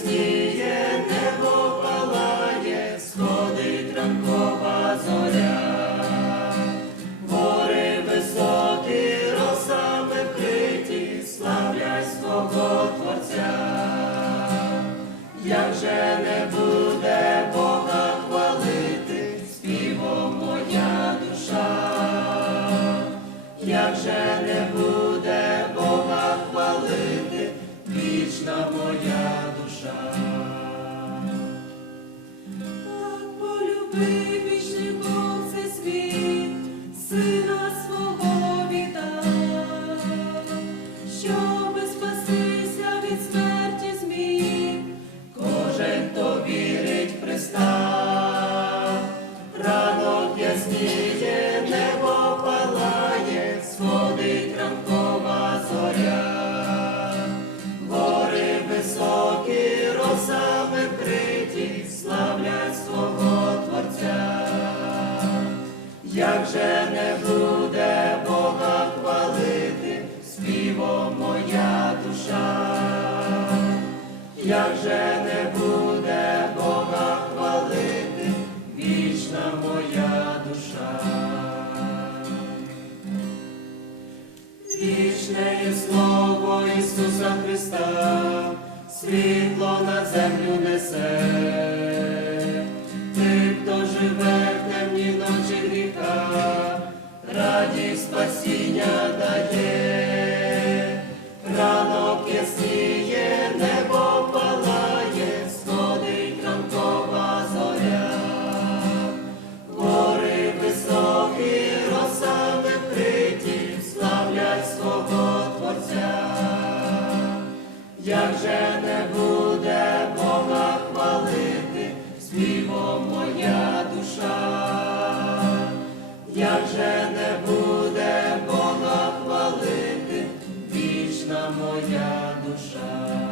ясніє, небо палає, сходить ранкова зоря, гори висоти, росами вкриті, славлять Творця, як же не буде Бога хвалити, співом душа, як же baby. Не буде Бога хвалити, співом моя душа, як же не буде Бога хвалити, вічна моя душа. Вічне є слово Ісуса Христа, світло на землю несе. Спасіння дає, ранок ясніє, небо палає, сходить ранкова зоря. Гори високі, росами вкриті, славлять свого Творця. Як же як же не буде Бога хвалити, вічна моя душа.